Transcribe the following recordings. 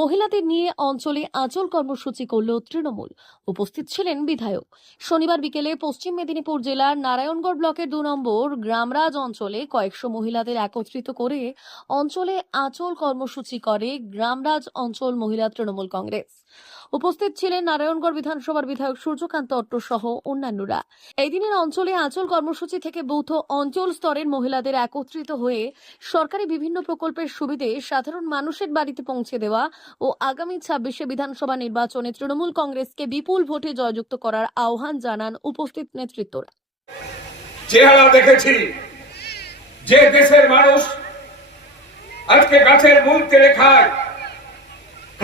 মহিলাদের নিয়ে অঞ্চলে আঁচল কর্মসূচি করল তৃণমূল। উপস্থিত ছিলেন বিধায়ক। শনিবার বিকেলে পশ্চিম মেদিনীপুর জেলার নারায়ণগড় ব্লকের দু নম্বর গ্রামরাজ অঞ্চলে কয়েকশো মহিলাদের একত্রিত করে অঞ্চলে আঁচল কর্মসূচি করে গ্রামরাজ অঞ্চল মহিলা তৃণমূল কংগ্রেস। উপস্থিত ছিলেন নারায়ণগড় বিধানসভার বিধায়ক সূর্যকান্ত অট্ট সহ অন্যান্যরা। এই দিনের অঞ্চলে আঁচল কর্মসূচি থেকে বৌদ্ধ অঞ্চল স্তরের মহিলাদের একত্রিত হয়ে সরকারি বিভিন্ন প্রকল্পের সুবিধে সাধারণ মানুষের বাড়িতে পৌঁছে দেওয়া ও আগামী ছাব্বিশে বিধানসভা নির্বাচনে তৃণমূল কংগ্রেসকে বিপুল ভোটে জয়যুক্ত করার আহ্বান জানান উপস্থিত নেতৃত্বরা। চেহারা দেখেছি যে দেশের মানুষ আজকে গাছের মূল কেড়ে খায়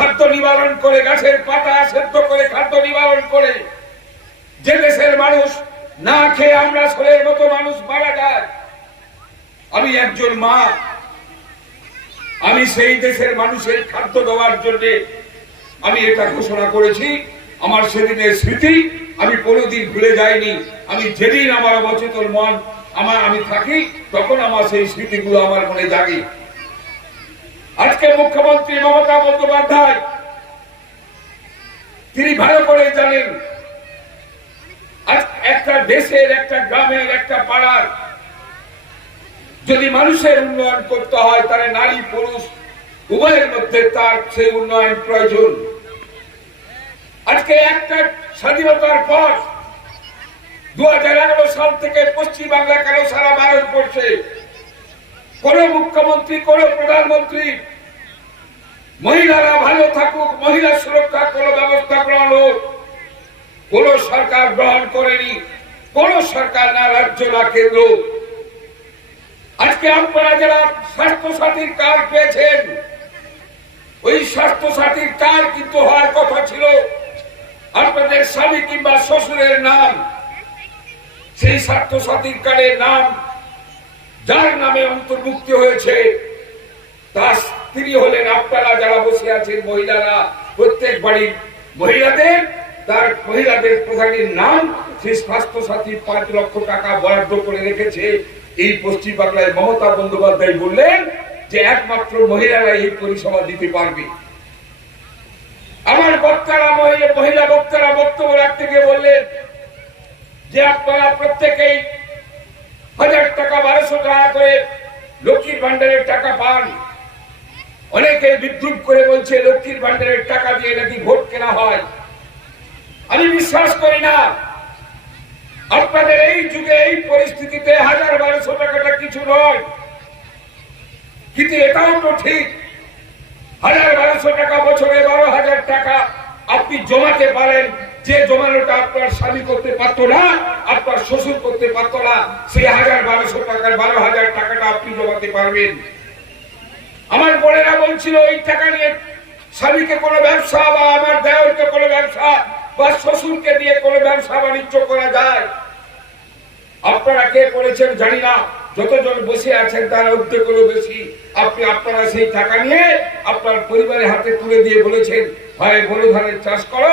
খাদ্য নিবারণ করে, গাছের পাতা সেদ্ধ করে, খাদ্য নিবারণ করে। যে দেশের মানুষ না খেয়ে আমরা শোলের মতো মানুষ মারা যায়, আমি একজন মা। আমি সেই দেশের মানুষের খাদ্য দেওয়ার জন্য আমি এটা ঘোষণা করেছি। আমার সেদিনের স্মৃতি আমি কোনোদিন ভুলে যাইনি। আমি যেদিন আমার অবচেতন মন, আমার আমি থাকি, তখন আমার সেই স্মৃতিগুলো আমার মনে জাগে। আজকে মুখ্যমন্ত্রী মমতা বন্দ্যোপাধ্যায়, তিনি ভালো করে জানেন একটা দেশের, একটা গ্রামের, একটা পাড়ার যদি মানুষের উন্নয়ন করতে হয়, তাহলে নারী পুরুষ উভয়ের মধ্যে তার সেই উন্নয়ন প্রয়োজন। আজকে একটা স্বাধীনতার পর দু হাজার এগারো সাল থেকে পশ্চিমবাংলা কেন সারা ভারত পড়ছে কোন মুখ্যমন্ত্রী কোন প্রধানমন্ত্রী। মহিলারা ভালো থাকুক, মহিলা সুরক্ষা কোন ব্যবস্থা গ্রহণ হোক। কোন সরকার গ্রহণ করেনি, কোন সরকার না রাজ্য, না কেন্দ্র। আজকে আপনারা যারা স্বাস্থ্য সাথীর কার্ড পেয়েছেন, ওই স্বাস্থ্য সাথীর কার্ড কিন্তু হওয়ার কথা ছিল। আপনাদের স্বামী কিংবা শ্বশুরের নাম, সেই স্বাস্থ্য সাথীর কার্ডের নাম যার নামে অন্তর্ভুক্তি হয়েছে, তার তিনি হলেন আপনারা যারা বসে আছেন মহিলারা, প্রত্যেক বাড়ির মহিলাদের, তার মহিলাদের প্রধানের নাম সেই স্বাস্থ্য সাথী পাঁচ লক্ষ টাকা বরাদ্দ করে রেখেছে। এই পশ্চিম বাংলায় মমতা বন্দ্যোপাধ্যায় বললেন যে একমাত্র মহিলারা এই পরিষেবা দিতে পারবে। আমার বক্তারা মহিলা মহিলা বক্তারা বক্তব্য রাখতে গিয়ে বললেন যে আপনারা প্রত্যেকেই হাজার টাকা, বারোশো টাকা করে লক্ষ্মীর ভান্ডারের টাকা পান। অনেকে বিদ্রুপ করে বলছে, লক্ষ্মীর ভান্ডারের টাকা দিয়ে নাকি ভোট কেনা হয়। আমি বিশ্বাস করি না। আপনাদের এই যুগে, এই পরিস্থিতিতে হাজার বারোশো টাকাটা কিছু নয়। কিন্তু এটাও তো ঠিক। হাজার বারোশো টাকা, বছরে বারো হাজার টাকা আপনি জমাতে পারেন। যে জমানোটা আপনার স্বামী করতে পারতো না, আপনার শ্বশুর করতে পারতো না, সেই হাজার বারোশো টাকার, বারো হাজার টাকাটা আপনি জমাতে পারবেন। আমার বোনেরা বলছিল ওই টাকা নিয়ে স্বামীকে কোনো ব্যবসা বা আমার দেওরকে কোনো ব্যবসা বা শ্বশুরকে দিয়ে কোনো ব্যবসা বাণিজ্য করা যায়? আপনারা কে করেছেন জানি না। যতজন বসে আছেন তারা উদ্যোগ করে বেশি। আপনি, আপনারা সেই টাকা নিয়ে আপনার পরিবারের হাতে তুলে দিয়ে বলেছেন হয় বড় ধানের চাষ করো